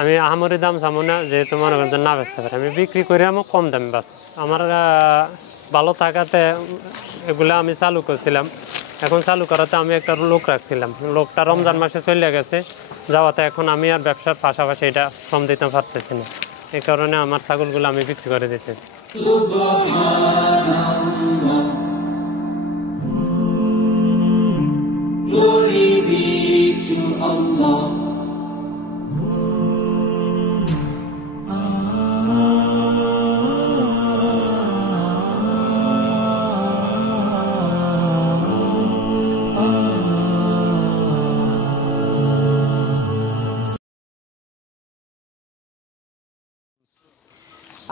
আমি আহামরি দাম চামো না, যেহেতু মনে করেন না বেচতে পারি, আমি বিক্রি করে আমি কম দামে বাস। আমার ভালো থাকাতে এগুলো আমি চালু করছিলাম। এখন চালু করাতে আমি একটা লোক রাখছিলাম, লোকটা রমজান মাসে চলে গেছে যাওয়াতে এখন আমি আর ব্যবসার পাশাপাশি এটা কম দিতে পারতেছি না। এই কারণে আমার ছাগলগুলো আমি বিক্রি করে দিতেছি। Glory be to Allah.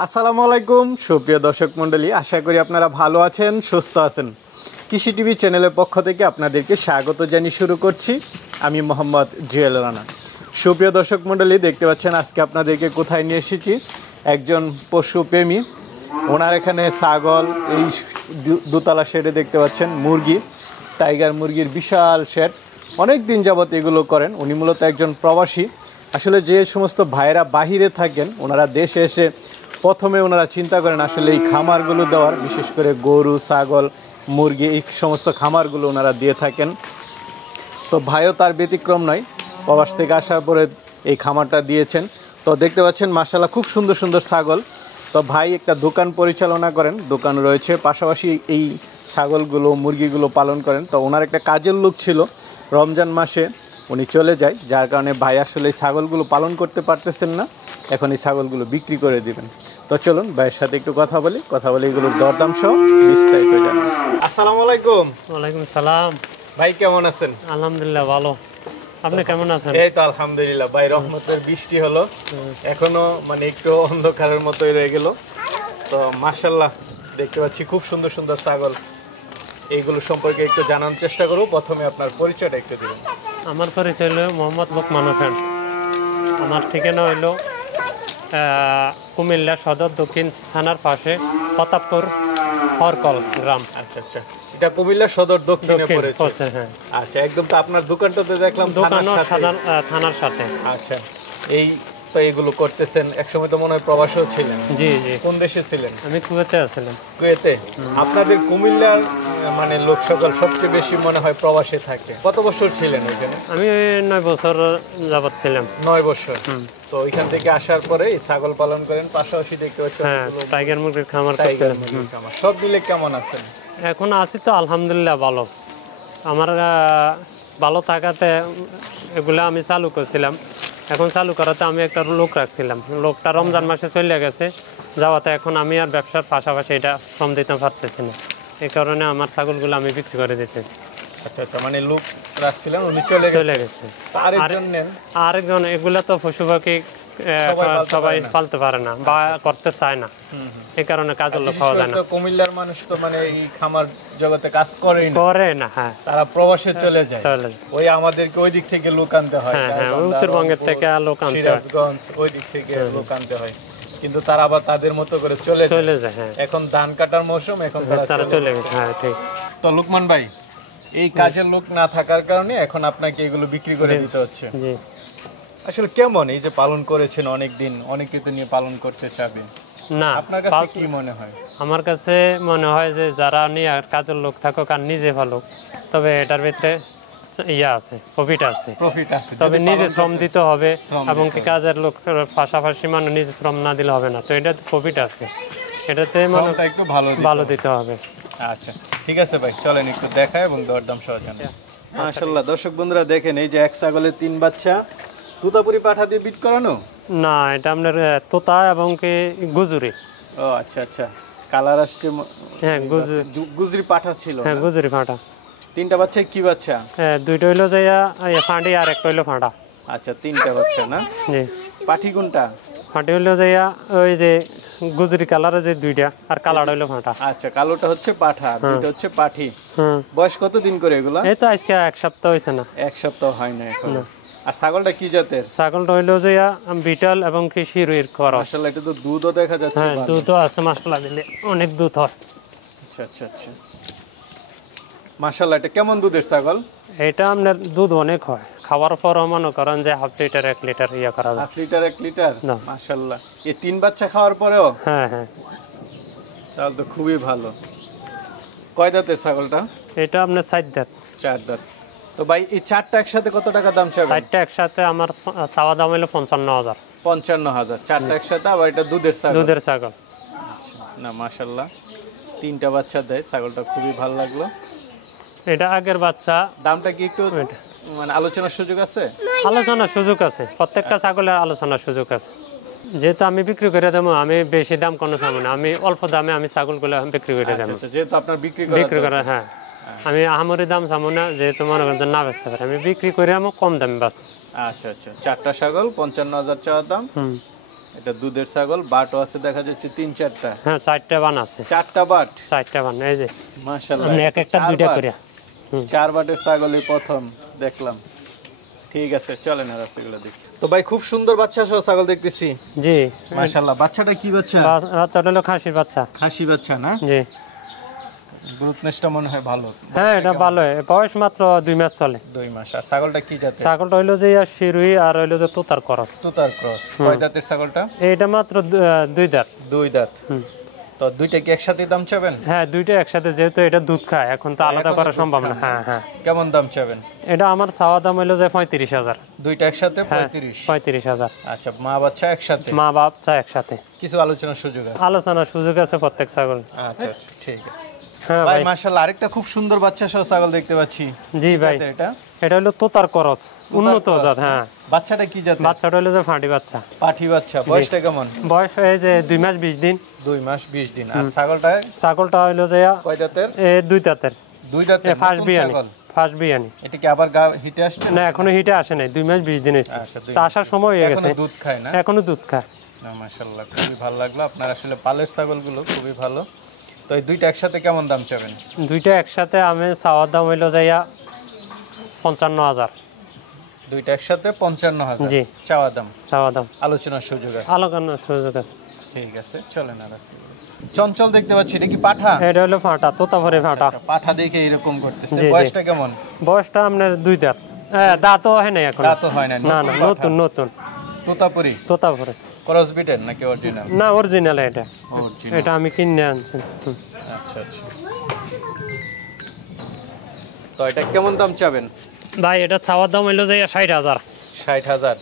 আসসালামু আলাইকুম সুপ্রিয় দর্শক মণ্ডলী, আশা করি আপনারা ভালো আছেন, সুস্থ আছেন। কৃষি টিভি চ্যানেলের পক্ষ থেকে আপনাদেরকে স্বাগত জানিয়ে শুরু করছি আমি মোহাম্মদ জুয়েল রানা। সুপ্রিয় দর্শক মণ্ডলী, দেখতে পাচ্ছেন আজকে আপনাদেরকে কোথায় নিয়ে এসেছি, একজন পশুপ্রেমী। ওনার এখানে ছাগল, এই দোতলা শেডে দেখতে পাচ্ছেন মুরগি, টাইগার মুরগির বিশাল শেড, অনেক দিন যাবত এগুলো করেন। উনি মূলত একজন প্রবাসী। আসলে যে সমস্ত ভাইয়েরা বাহিরে থাকেন, ওনারা দেশে এসে প্রথমে ওনারা চিন্তা করেন আসলে এই খামারগুলো দেওয়ার, বিশেষ করে গরু, ছাগল, মুরগি, এই সমস্ত খামারগুলো ওনারা দিয়ে থাকেন। তো ভাইও তার ব্যতিক্রম নয়, প্রবাস থেকে আসার পরে এই খামারটা দিয়েছেন। তো দেখতে পাচ্ছেন মাশাআল্লাহ খুব সুন্দর সুন্দর ছাগল। তো ভাই একটা দোকান পরিচালনা করেন, দোকান রয়েছে, পাশাপাশি এই ছাগলগুলো মুরগিগুলো পালন করেন। তো ওনার একটা কাজের লোক ছিল, রমজান মাসে উনি চলে যায়, যার কারণে ভাই আসলে এই ছাগলগুলো পালন করতে পারতেছেন না, এখন এই ছাগলগুলো বিক্রি করে দিবেন। তো চলুন ভাইয়ের সাথে একটু কথা বলি এগুলোর দরদাম সহ বিস্তারিত জানি। আসসালামু আলাইকুম। ওয়ালাইকুম সালাম। ভাই কেমন আছেন? আলহামদুলিল্লাহ ভালো, আপনি কেমন আছেন? এই তো আলহামদুলিল্লাহ ভাই, রহমতের বৃষ্টি হলো, এখনো মানে একটু অন্ধকারের মতোই রয়ে গেল। তো মাশাআল্লাহ দেখতে পাচ্ছি খুব সুন্দর সুন্দর ছাগল, এইগুলো সম্পর্কে একটু জানার চেষ্টা করব। প্রথমে আপনার পরিচয়টা একটু দিবেন। আমার পরিচয় হলো মোহাম্মদ লোকমান হোসেন। আমার ঠিকানা হইল কুমিল্লা সদর দক্ষিণ থানার পাশে প্রতাপপুর হরকল গ্রাম। আচ্ছা আচ্ছা, এটা কুমিল্লা সদর দক্ষিণে পড়েছে। হ্যাঁ আচ্ছা, একদম তো আপনার দোকানটাতে দেখলাম থানার সাথে। আচ্ছা, এই তো এইগুলো করতেছেন, একসময় তো মনে হয় প্রবাসেও ছিলেন। জি জি। কোন দেশে ছিলেন? আমি কুয়েতে আছিলাম। কুয়েতে? আপনাদের কুমিল্লার মানে লোক সকল সবচেয়ে বেশি মনে হয় প্রবাসে থাকে। কত বছর ছিলেন ওইখানে? আমি 9 বছর যাবত ছিলাম। 9 বছর। তো ওইখান থেকে আসার পরে ছাগল পালন করেন, পাশাপাশি দেখতে পাচ্ছেন টাইগার মুরগির খামার করছিলাম। সব মিলে কেমন আছেন? এখন আছি তো আলহামদুলিল্লাহ ভালো। আমার ভালো থাকাতে এগুলো আমি চালু করছিলাম। এখন চালু করাতে আমি একটা লোক রাখছিলাম, লোকটা রমজান মাসে চলে গেছে যাওয়াতে এখন আমি আর ব্যবসার পাশাপাশি এটা কম দিতে পারতেছি না। এই কারণে আমার ছাগলগুলো আমি বিক্রি করে দিতেছি। আচ্ছা আচ্ছা, মানে লোক রাখছিলাম, উনি চলে গেছে। আরেকজন, এগুলা তো পশু পাখি সবাই পালতে পারে না বা করতে চায় না, এই কারণে কাজের লোক পাওয়া যায় না। কুমিল্লার মানুষ তো মানে এই খামার জগতে কাজ করে না। হ্যাঁ, তারা প্রবাসে চলে যায়। ওই আমাদেরকে ওই দিক থেকে লোক আনতে হয়। হ্যাঁ, উত্তরবঙ্গের থেকে লোক আনতে হয়, সিরাজগঞ্জ ওই দিক থেকে লোক আনতে হয়, কিন্তু তারা আবার তাদের মতো করে চলে যায়। হ্যাঁ, এখন ধান কাটার মৌসুম, এখন তারা চলে গেছে। হ্যাঁ ঠিক। তো লোকমান ভাই, এই কাজের লোক না থাকার কারণে এখন আপনাকে এগুলো বিক্রি করে দিতে হচ্ছে। জি। আসলে কেমন এই যে পালন করেছেন অনেকদিন, অনেকে তো নিয়ে পালন করতে চাবে না, আপনার কাছে কি মনে হয়? আমার কাছে মনে হয় যে যারা নিয়ে কাজের লোক থাকুক আর নিজে ভালো, তবে এটার ভিতরে প্রফিট আছে, তবে নিজে শ্রম দিতে হবে এবং কি কাজের লোক পাশাপাশি মানে নিজে শ্রম না দিলে হবে না। তো এটাতে প্রফিট আছে, এটাতে মানে একটু ভালো দিতে হবে। আচ্ছা ঠিক আছে ভাই, চলেন একটু দেখায় এবং দরদাম সহ জানাই। মাশাআল্লাহ দর্শক বন্ধুরা দেখেন, এই যে এক ছাগলের 3 বাচ্চা, তুতাপুরি পাঠা দিয়ে বিট করানো? না, এটা আপনার তোতা এবং কি গুজরি। ও আচ্ছা আচ্ছা, কালার আসছে। হ্যাঁ, গুজরি পাঠা ছিল। হ্যাঁ, গুজরি পাঠা। 3টা বাচ্চা কি বাচ্চা? হ্যাঁ, 2টা হইলো যাইয়া ফাঁড়ি আর একটা হইলো ফাঁটা। আচ্ছা, 3টা বাচ্চা না? জি। পাঠি কোনটা? ফাঁটি হইলো যাইয়া ওই যে গুজরি কালারে যে 2টা, আর কালারটা হইলো ফাঁটা। আচ্ছা, কালোটা হচ্ছে পাঠা, দুটো হচ্ছে পাঠি। বয়স কতদিন করে এগুলা? এই তো আজকে 1 সপ্তাহ হইছে না। 1 সপ্তাহ হয় না এখন। আর ছাগলটা কি জাতের? ছাগলটা হইলো যে বিটল এবং কি শিরোইর ক্রস। মাশাআল্লাহ, এটা তো দুধও দেখা যাচ্ছে। হ্যাঁ, দুধও আছে, মাশাআল্লাহ দিলে অনেক দুধ হয়। আচ্ছা আচ্ছা আচ্ছা, মাশাআল্লাহ। এটা কেমন দুধের ছাগল? এটা আপনার দুধ অনেক হয়, খাওয়ার পরও মনে করেন যে হাফ লিটার 1 লিটার ইয়া করা যায়। Half litre 1 litre? না। মাশাআল্লাহ। এই 3 বাচ্চা খাওয়ার পরেও? হ্যাঁ হ্যাঁ। তাহলে তো খুবই ভালো। কয় দাঁতের ছাগলটা? এটা আপনার 4 দাঁত। 4 দাঁত। তো ভাই এই 4টা একসাথে কত টাকা দাম চাবেন? 4টা একসাথে আমার চাওয়া দাম হলো 55,000। 55,000 4টা একসাথে, আবার এটা দুধের ছাগল? দুধের ছাগল। না মাশাআল্লাহ, 3টা বাচ্চা দেয়, ছাগলটা খুবই ভালো লাগলো। এটা আগের বাচ্চা। দামটা কি একটু মানে আলোচনার সুযোগ আছে? আলোচনার সুযোগ আছে, প্রত্যেকটা ছাগলের আলোচনার সুযোগ আছে। যেহেতু আমি বিক্রি করে দেবো, আমি বেশি দাম কোনো চাবো না, আমি অল্প দামে আমি ছাগলগুলো বিক্রি করে দেবো। যেহেতু আপনার বিক্রি করে, হ্যাঁ আমি আহামরি দাম চাবো না, যেহেতু মনে করেন না বেচতে পারে, আমি বিক্রি করে আমি কম দামে বাস। আচ্ছা আচ্ছা। 4টা ছাগল 55,000 চাওয়া দাম। এটা দুধের ছাগল, বাটও আছে দেখা যাচ্ছে 3-4টা। হ্যাঁ 4টা বান আছে। 4টা বাট? 4টা বান, এই যে মাশাআল্লাহ। আপনি এক একটা 2টা করে। 4 বাটের ছাগলই প্রথম দেখলাম। ঠিক আছে, চলেন আর এগুলো দেখি। তো ভাই খুব সুন্দর বাচ্চা সহ ছাগল দেখতেছি। জি মাশাআল্লাহ। বাচ্চাটা কি বাচ্চা? বাচ্চাটা হলো খাসির বাচ্চা। খাসি বাচ্চা না? জি। গ্রোথনেসটা মনে হয় ভালো। হ্যাঁ এটা ভালো, বয়স মাত্র 2 মাস চলে। 2 মাস। আর ছাগলটা কি জাতের? ছাগলটা হইলো যে শিরুই আর হইলো যে তোতার ক্রস। তোতার ক্রস। কয় দাঁতের ছাগলটা? এটা মাত্র 2 দাঁত। 2 দাঁত। তো দুইটা কি একসাথে দাম চাবেন? হ্যাঁ দুইটা একসাথে, যেহেতু এটা দুধ খায়, এখন তো আলাদা করা সম্ভব না। হ্যাঁ হ্যাঁ। কেমন দাম চাবেন? এটা আমার চাওয়া দাম হইলো যে 35,000। দুইটা একসাথে 35? 35,000। আচ্ছা, মা বাচ্চা একসাথে? মা বাচ্চা একসাথে। কিছু আলোচনার সুযোগ আছে? আলোচনার সুযোগ আছে প্রত্যেক ছাগল। আচ্ছা আচ্ছা, ঠিক আছে। হ্যাঁ ভাই ভাই মাশাআল্লাহ, আরেকটা খুব সুন্দর বাচ্চা সহ ছাগল দেখতে পাচ্ছি। জি ভাই, এটা এটা হলো তোতার ক্রস, উন্নত জাত। হ্যাঁ। বাচ্চাটা কি জাতের? বাচ্চাটা হলো যে ফাঁটি বাচ্চা। পাঠি বাচ্চা। বয়সটা কেমন? বয়স এই যে 2 মাস 20 দিন। 2 মাস 20 দিন। আর ছাগলটা হইলো যে কয় দাঁতের? 2 দাঁতের। 2 দাঁতের ফার্স্ট বিয়ানি। ফার্স্ট বিয়ানি। এটা কি আবার হিটে আসছে? না এখনো হিটে আসে নাই, 2 মাস 20 দিন হয়েছে। আচ্ছা, তা আসার সময় হয়ে গেছে। এখনো দুধ খায় না? এখনো দুধ খায়। না মাশাআল্লাহ, খুবই ভালো লাগলো। আপনার আসলে পালের ছাগলগুলো খুবই ভালো। তো এই দুইটা একসাথে কেমন দাম চাবেন? দুইটা একসাথে আমি চাওয়ার দাম হইলো যাইয়া 55,000। দুইটা একসাথে 55,000? জি। চাওয়া দাম? চাওয়া দাম। আলোচনার সুযোগ আছে? আলোচনার সুযোগ আছে। ঠিক আছে, চলেন আর চঞ্চল দেখতে পাচ্ছি, এটা কি পাঠা? এটা হলো ফাটা, তোতাপুরি ফাটা। আচ্ছা, পাঠা দেখে এরকম করতেছে। জি, বয়সটা কেমন? বয়সটা আপনার 2 দাঁত। হ্যাঁ দাঁতও হয় নাই এখন। দাঁতও হয় না? না না, নতুন নতুন। তোতাপুরি? তোতাপুরি। ক্রস বিটের নাকি অরিজিনাল? না অরিজিনাল এটা। অরিজিনাল। এটা আমি কিনে আনছি। আচ্ছা আচ্ছা। তো এটা কেমন দাম চাবেন? ভাই এটা চাওয়ার দাম হইলো যে 60,000। 60,000?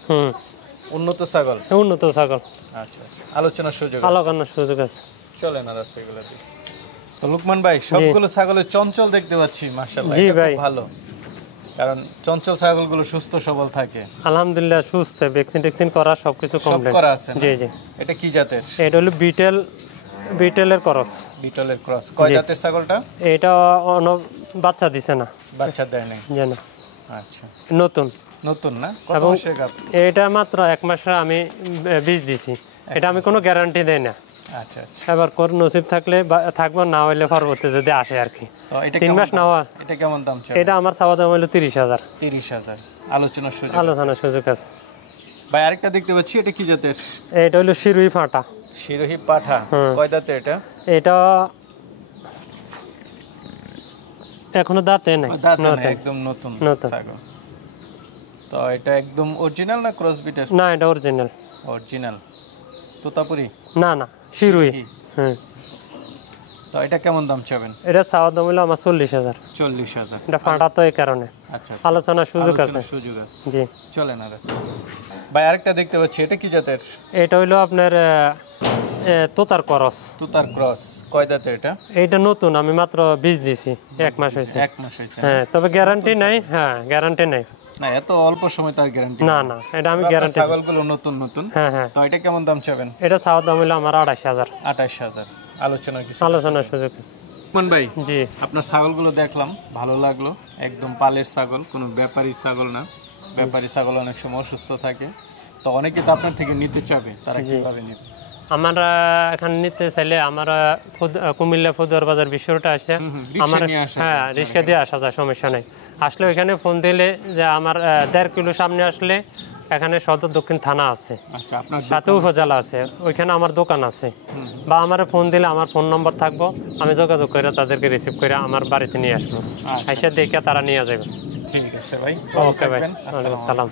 উন্নত ছাগল? উন্নত ছাগল। আচ্ছা আচ্ছা, আলোচনার সুযোগ আছে? আলোচনার সুযোগ আছে। চলেন আর এগুলো দেখি। তো লুকমান ভাই, সবগুলো ছাগলের চঞ্চল দেখতে পাচ্ছি, মাশাআল্লাহ। জি এটা ভাই। খুব ভালো, কারণ চঞ্চল ছাগলগুলো সুস্থ সবল থাকে। আলহামদুলিল্লাহ সুস্থ, ভ্যাকসিন টেকসিন করা সবকিছু সব কমপ্লিট। করা আছে? জি জি। এটা কি জাতের? এটা হলো বিটেলের ক্রস। বিটলের ক্রস। কয় দাঁতের ছাগলটা? এটা বাচ্চা দিছে না। বাচ্চা দেয় নাই? জানো। আচ্ছা, নতুন। নতুন না? কত এবং মাসের গাব? এটা মাত্র 1 মাসে আমি বীজ দিছি। এটা আমি কোনো গ্যারান্টি দেই না। আচ্ছা আচ্ছা। এবার কোন নসিব থাকলে থাকবো, না হইলে পরবর্তী যদি আসে আর কি। তো এটা 3 মাস নেওয়া। এটা কেমন দাম চাই? এটা আমার চাওয়া দাম হলো 30,000। 30,000। আলোচনার সুযোগ? আলোচনার সুযোগ আছে। ভাই আরেকটা দেখতে পাচ্ছি, এটা কি জাতের? এটা হলো শিরুই ফাটা। শিরোহী পাঠা। কয় দাঁতের এটা? এটা এখনো দাঁতে নাই। দাঁত নাই, একদম নতুন নতুন। ছাগল। তো এটা একদম অরিজিনাল না ক্রস বিটের? না এটা অরিজিনাল। অরিজিনাল। তোতাপুরি? না না, শিরুই। হ্যাঁ। তো এটা কেমন দাম চাবেন? এটা চাওয়া দাম হলো আমার 40,000। 40,000? এটা ফাটা তো এই কারণে। আচ্ছা, আলোচনার সুযোগ আছে। আলোচনার সুযোগ আছে। জি। চলেন আর ভাই আরেকটা দেখতে পাচ্ছি, এটা কি জাতের? এটা হইলো আপনার তোতার ক্রস। তোতার ক্রস। কয় দাঁতের এটা? এইটা নতুন, আমি মাত্র বীজ দিছি, 1 মাস হয়েছে। 1 মাস হয়েছে? হ্যাঁ, তবে গ্যারান্টি নাই। হ্যাঁ গ্যারান্টি নাই। না, এত অল্প সময় তার গ্যারান্টি? না না, এটা আমি গ্যারান্টি। ছাগলগুলো নতুন নতুন। হ্যাঁ হ্যাঁ। তো এটা কেমন দাম চাবেন? এটা চাওয়া দাম হইলো আমার 28,000। 28,000। আলোচনার কিছু? আলোচনার সুযোগ আছে। মান ভাই, জি। আপনার ছাগলগুলো দেখলাম, ভালো লাগলো। একদম পালের ছাগল, কোনো ব্যাপারী ছাগল না। ব্যাপারী ছাগল অনেক সময় অসুস্থ থাকে, তো অনেকে তো আপনার থেকে নিতে চাবে, তারা কিভাবে নেবে? আমরা এখানে নিতে চাইলে আমরা কুমিল্লা ফদুয়ার বাজার বিশ্বটা আসে, আমার হ্যাঁ রিক্সা দিয়ে আসা যায়, সমস্যা নেই। আসলে ওইখানে ফোন দিলে যে আমার 1.5 কিলো সামনে আসলে এখানে সদর দক্ষিণ থানা আছে, সাথে উপজেলা আছে, ওইখানে আমার দোকান আছে। বা আমার ফোন দিলে আমার ফোন নম্বর থাকবো, আমি যোগাযোগ করে তাদেরকে রিসিভ করে আমার বাড়িতে নিয়ে আসবো, এসে দেখে তারা নিয়ে যাবে। ঠিক আছে ভাই, ভালো ওকে ভাই, থাকবেন। ওয়ালাইকুম আসসালামু আলাইকুম। সালাম।